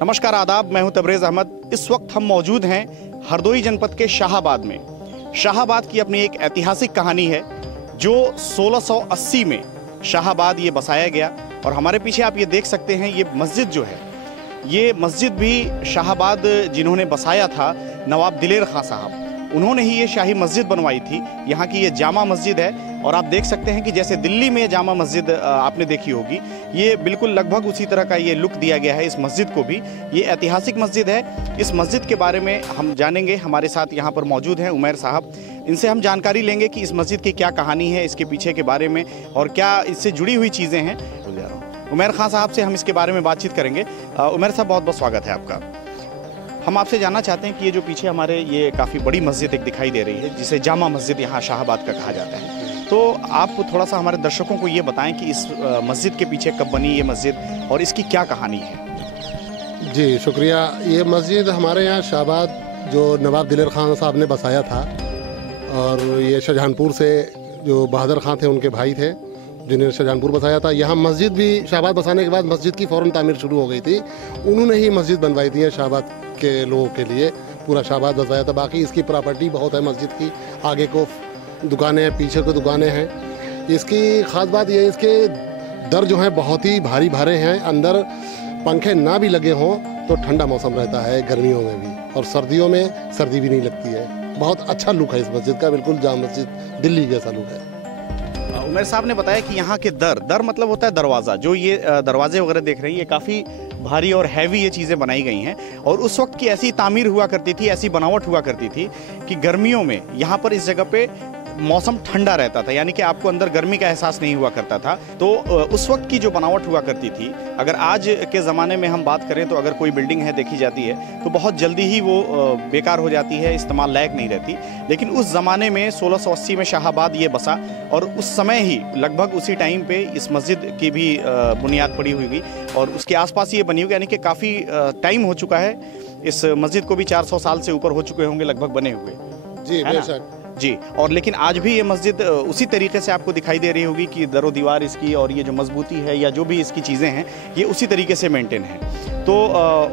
नमस्कार आदाब, मैं हूं तबरेज़ अहमद। इस वक्त हम मौजूद हैं हरदोई जनपद के शाहाबाद में। शाहाबाद की अपनी एक ऐतिहासिक कहानी है जो 1680 में शाहाबाद ये बसाया गया। और हमारे पीछे आप ये देख सकते हैं, ये मस्जिद जो है, ये मस्जिद भी शाहाबाद जिन्होंने बसाया था नवाब दिलेर खां साहब, उन्होंने ही ये शाही मस्जिद बनवाई थी। यहाँ की ये जामा मस्जिद है और आप देख सकते हैं कि जैसे दिल्ली में जामा मस्जिद आपने देखी होगी, ये बिल्कुल लगभग उसी तरह का ये लुक दिया गया है इस मस्जिद को भी। ये ऐतिहासिक मस्जिद है। इस मस्जिद के बारे में हम जानेंगे। हमारे साथ यहाँ पर मौजूद हैं उमैर साहब। इनसे हम जानकारी लेंगे कि इस मस्जिद की क्या कहानी है, इसके पीछे के बारे में और क्या इससे जुड़ी हुई चीज़ें हैं। उमैर खां साहब से हम इसके बारे में बातचीत करेंगे। उमैर साहब, बहुत बहुत स्वागत है आपका। हम आपसे जानना चाहते हैं कि ये जो पीछे हमारे ये काफ़ी बड़ी मस्जिद एक दिखाई दे रही है, जिसे जामा मस्जिद यहाँ शाहाबाद का कहा जाता है, तो आप थोड़ा सा हमारे दर्शकों को ये बताएं कि इस मस्जिद के पीछे कब बनी ये मस्जिद और इसकी क्या कहानी है। जी शुक्रिया। ये मस्जिद हमारे यहाँ शाहाबाद जो नवाब दिलेर खां साहब ने बसाया था, और ये शाहजहानपुर से जो बहादुर खां थे उनके भाई थे जिन्होंने शाहजहानपुर बसाया था। यहाँ मस्जिद भी शाहाबाद बसाने के बाद मस्जिद की फ़ौरन तामीर शुरू हो गई थी। उन्होंने ही मस्जिद बनवाई थी शाहाबाद के लोगों के लिए, पूरा शाहाबाद बसाया था। बाकी इसकी प्रॉपर्टी बहुत है मस्जिद की, आगे को दुकानें हैं, पीछे को दुकानें हैं। इसकी ख़ास बात यह है, इसके दर जो हैं बहुत ही भारी भारे हैं। अंदर पंखे ना भी लगे हों तो ठंडा मौसम रहता है गर्मियों में भी, और सर्दियों में सर्दी भी नहीं लगती है। बहुत अच्छा लुक है इस मस्जिद का, बिल्कुल जामा मस्जिद दिल्ली जैसा लुक है। उमैर साहब ने बताया कि यहाँ के दर मतलब होता है दरवाज़ा। जो ये दरवाजे वगैरह देख रहे हैं, ये काफ़ी भारी और हैवी ये चीज़ें बनाई गई हैं। और उस वक्त की ऐसी तामीर हुआ करती थी, ऐसी बनावट हुआ करती थी कि गर्मियों में यहाँ पर इस जगह पे मौसम ठंडा रहता था, यानी कि आपको अंदर गर्मी का एहसास नहीं हुआ करता था। तो उस वक्त की जो बनावट हुआ करती थी, अगर आज के ज़माने में हम बात करें तो अगर कोई बिल्डिंग है देखी जाती है तो बहुत जल्दी ही वो बेकार हो जाती है, इस्तेमाल लायक नहीं रहती। लेकिन उस ज़माने में 1680 में शाहाबाद ये बसा, और उस समय ही लगभग उसी टाइम पे इस मस्जिद की भी बुनियाद पड़ी हुई थी और उसके आसपास ये बनी हुई, यानी कि काफ़ी टाइम हो चुका है। इस मस्जिद को भी 400 साल से ऊपर हो चुके होंगे लगभग बने हुए। जी बेशक जी। और लेकिन आज भी ये मस्जिद उसी तरीके से आपको दिखाई दे रही होगी कि दरो दीवार इसकी और ये जो मजबूती है या जो भी इसकी चीज़ें हैं, ये उसी तरीके से मेंटेन है। तो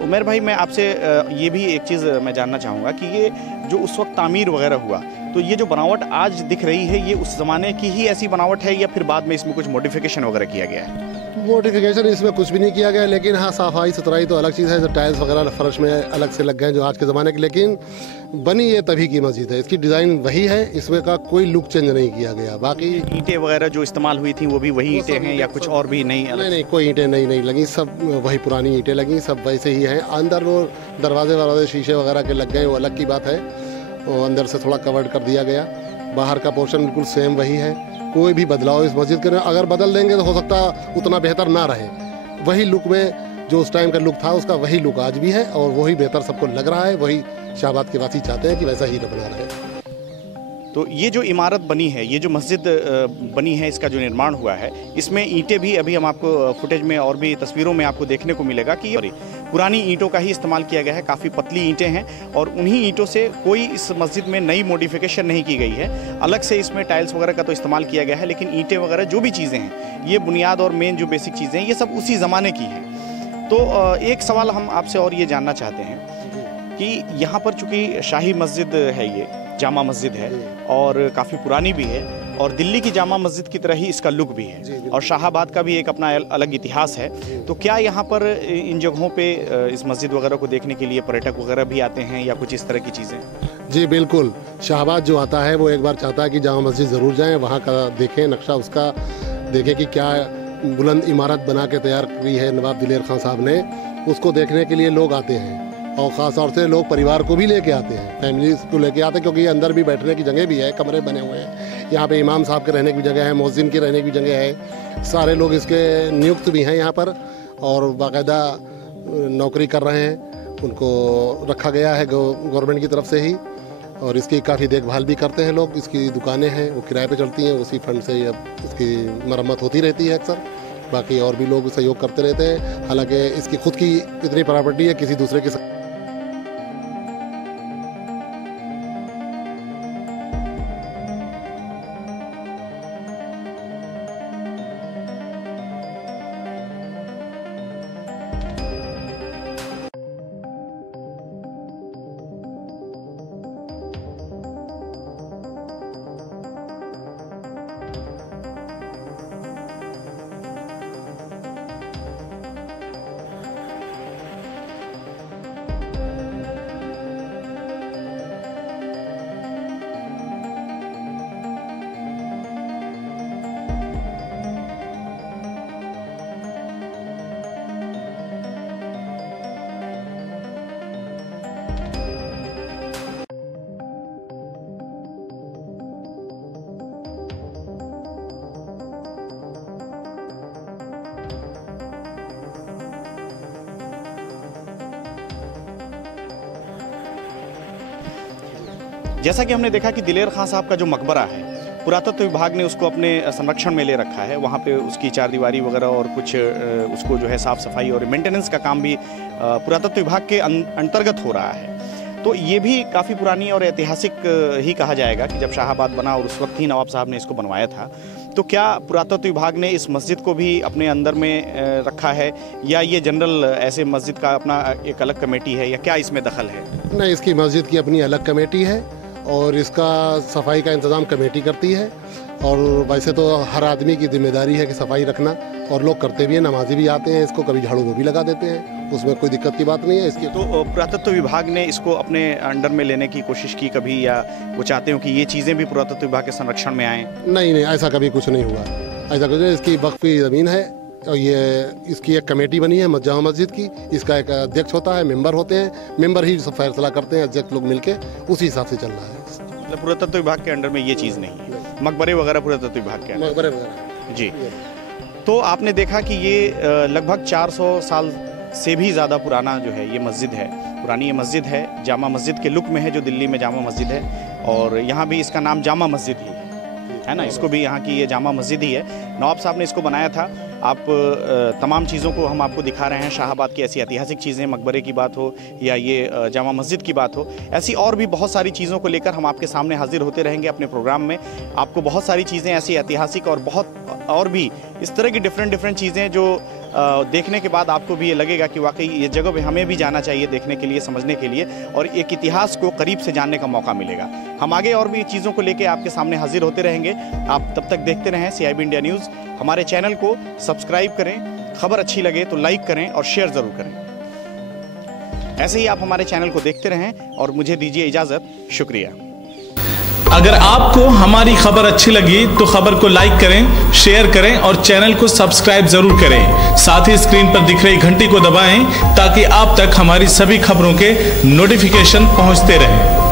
उमैर भाई, मैं आपसे ये भी एक चीज़ मैं जानना चाहूँगा कि ये जो उस वक्त तामीर वगैरह हुआ, तो ये जो बनावट आज दिख रही है, ये उस ज़माने की ही ऐसी बनावट है या फिर बाद में इसमें कुछ मॉडिफिकेशन वगैरह किया गया है? मॉडिफिकेशन इसमें कुछ भी नहीं किया गया, लेकिन हाँ सफाई सुथराई तो अलग चीज़ है। जो टाइल्स वगैरह फर्श में अलग से लग गए जो आज के ज़माने के, लेकिन बनी ये तभी की मस्जिद है। इसकी डिज़ाइन वही है, इसमें का कोई लुक चेंज नहीं किया गया। बाकी ईंटें वगैरह जो इस्तेमाल हुई थी वो भी वही ईंटें हैं या कुछ और भी नहीं, कोई ईंटें नहीं लगी, सब वही पुरानी ईंटें लगी, सब वैसे ही हैं। अंदर वो दरवाजे शीशे वगैरह के लग गए, वो अलग की बात है, वो अंदर से थोड़ा कवर्ड कर दिया गया। बाहर का पोर्शन बिल्कुल सेम वही है, कोई भी बदलाव इस मस्जिद के अगर बदल देंगे तो हो सकता उतना बेहतर ना रहे। वही लुक में जो उस टाइम का लुक था, उसका वही लुक आज भी है और वही बेहतर सबको लग रहा है। वही शाहाबाद के वासी चाहते हैं कि वैसा ही बना रहे। तो ये जो इमारत बनी है, ये जो मस्जिद बनी है, इसका जो निर्माण हुआ है, इसमें ईंटें भी अभी हम आपको फुटेज में और भी तस्वीरों में आपको देखने को मिलेगा कि ये पुरानी ईंटों का ही इस्तेमाल किया गया है। काफ़ी पतली ईंटें हैं और उन्हीं ईंटों से कोई इस मस्जिद में नई मॉडिफिकेशन नहीं की गई है। अलग से इसमें टाइल्स वगैरह का तो इस्तेमाल किया गया है, लेकिन ईंटें वगैरह जो भी चीज़ें हैं, ये बुनियाद और मेन जो बेसिक चीज़ें हैं, ये सब उसी ज़माने की हैं। तो एक सवाल हम आपसे और ये जानना चाहते हैं कि यहाँ पर चूँकि शाही मस्जिद है, ये जामा मस्जिद है और काफ़ी पुरानी भी है, और दिल्ली की जामा मस्जिद की तरह ही इसका लुक भी है, और शाहाबाद का भी एक अपना अलग इतिहास है। तो क्या यहाँ पर इन जगहों पे इस मस्जिद वगैरह को देखने के लिए पर्यटक वगैरह भी आते हैं या कुछ इस तरह की चीज़ें? जी बिल्कुल। शाहाबाद जो आता है वो एक बार चाहता है कि जामा मस्जिद ज़रूर जाएँ, वहाँ का देखें, नक्शा उसका देखें कि क्या बुलंद इमारत बना के तैयार की है नवाब दिलेर खां साहब ने। उसको देखने के लिए लोग आते हैं, और ख़ास तौर से लोग परिवार को भी लेके आते हैं, फैमिलीज को लेके आते हैं, क्योंकि अंदर भी बैठने की जगह भी है, कमरे बने हुए हैं। यहाँ पे इमाम साहब के रहने की जगह है, मौज़िन की रहने की जगह है। सारे लोग इसके नियुक्त भी हैं यहाँ पर और बाकायदा नौकरी कर रहे हैं, उनको रखा गया है गवर्नमेंट की तरफ से ही, और इसकी काफ़ी देखभाल भी करते हैं लोग। इसकी दुकानें हैं वो किराए पे चलती हैं, उसी फंड से अब इसकी मरम्मत होती रहती है अक्सर। बाकी और भी लोग सहयोग करते रहते हैं। हालांकि इसकी खुद की इतनी प्रॉपर्टी है, किसी दूसरे की जैसा कि हमने देखा कि दिलेर खां साहब का जो मकबरा है, पुरातत्व विभाग ने उसको अपने संरक्षण में ले रखा है। वहाँ पे उसकी चारदीवारी वगैरह और कुछ उसको जो है साफ़ सफाई और मेंटेनेंस का काम भी पुरातत्व विभाग के अंतर्गत हो रहा है। तो ये भी काफ़ी पुरानी और ऐतिहासिक ही कहा जाएगा कि जब शाहाबाद बना और उस वक्त ही नवाब साहब ने इसको बनवाया था। तो क्या पुरातत्व विभाग ने इस मस्जिद को भी अपने अंदर में रखा है, या ये जनरल ऐसे मस्जिद का अपना एक अलग कमेटी है, या क्या इसमें दखल है? नहीं, इसकी मस्जिद की अपनी अलग कमेटी है और इसका सफाई का इंतज़ाम कमेटी करती है। और वैसे तो हर आदमी की जिम्मेदारी है कि सफाई रखना, और लोग करते भी हैं, नमाजी भी आते हैं, इसको कभी झाड़ू वो भी लगा देते हैं, उसमें कोई दिक्कत की बात नहीं है इसकी। तो पुरातत्व विभाग ने इसको अपने अंडर में लेने की कोशिश की कभी, या वो चाहते हो कि ये चीज़ें भी पुरातत्व विभाग के संरक्षण में आएँ? नहीं, ऐसा कभी कुछ नहीं हुआ। ऐसा कुछ नहीं, इसकी वक्फी ज़मीन है और ये इसकी एक कमेटी बनी है जामा मस्जिद की। इसका एक अध्यक्ष होता है, मेंबर होते हैं, मेंबर ही सब फैसला करते हैं, अध्यक्ष लोग मिलके उसी हिसाब से चल रहा है। मतलब पुरातत्व विभाग के अंडर में ये चीज़ नहीं है। मकबरे वगैरह पुरातत्व विभाग के अंदर? मकबरे वगैरह जी। तो आपने देखा कि ये लगभग 400 साल से भी ज़्यादा पुराना जो है ये मस्जिद है, पुरानी ये मस्जिद है, जामा मस्जिद के लुक में है, जो दिल्ली में जामा मस्जिद है, और यहाँ भी इसका नाम जामा मस्जिद ही है ना, इसको भी यहाँ की ये जामा मस्जिद ही है। नवाब साहब ने इसको बनाया था। आप तमाम चीज़ों को हम आपको दिखा रहे हैं, शाहाबाद की ऐसी ऐतिहासिक चीज़ें, मकबरे की बात हो या ये जामा मस्जिद की बात हो, ऐसी और भी बहुत सारी चीज़ों को लेकर हम आपके सामने हाजिर होते रहेंगे अपने प्रोग्राम में। आपको बहुत सारी चीज़ें ऐसी ऐतिहासिक और बहुत और भी इस तरह की डिफरेंट चीज़ें जो देखने के बाद आपको भी ये लगेगा कि वाकई ये जगह पे हमें भी जाना चाहिए देखने के लिए, समझने के लिए, और एक इतिहास को करीब से जानने का मौका मिलेगा। हम आगे और भी चीज़ों को लेकर आपके सामने हाजिर होते रहेंगे। आप तब तक देखते रहें CIB इंडिया न्यूज़। हमारे चैनल को सब्सक्राइब करें, खबर अच्छी लगे तो लाइक करें और शेयर ज़रूर करें। ऐसे ही आप हमारे चैनल को देखते रहें और मुझे दीजिए इजाज़त। शुक्रिया। अगर आपको हमारी खबर अच्छी लगी तो खबर को लाइक करें, शेयर करें और चैनल को सब्सक्राइब जरूर करें। साथ ही स्क्रीन पर दिख रही घंटी को दबाएं ताकि आप तक हमारी सभी खबरों के नोटिफिकेशन पहुंचते रहें।